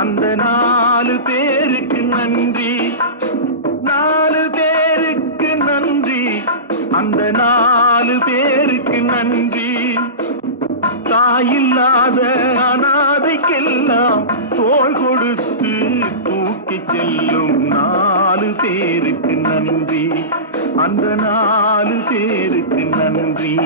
அந்த 4 பேருக்கு நன்றி, 4 பேருக்கு நன்றி, அந்த 4 பேருக்கு நன்றி. தாயில்லாத அனாதைக்கெல்லாம் தோள் கொடுத்து தூக்கிச் செல்லும் 4 பேருக்கு நன்றி, அந்த 4 பேருக்கு நன்றி.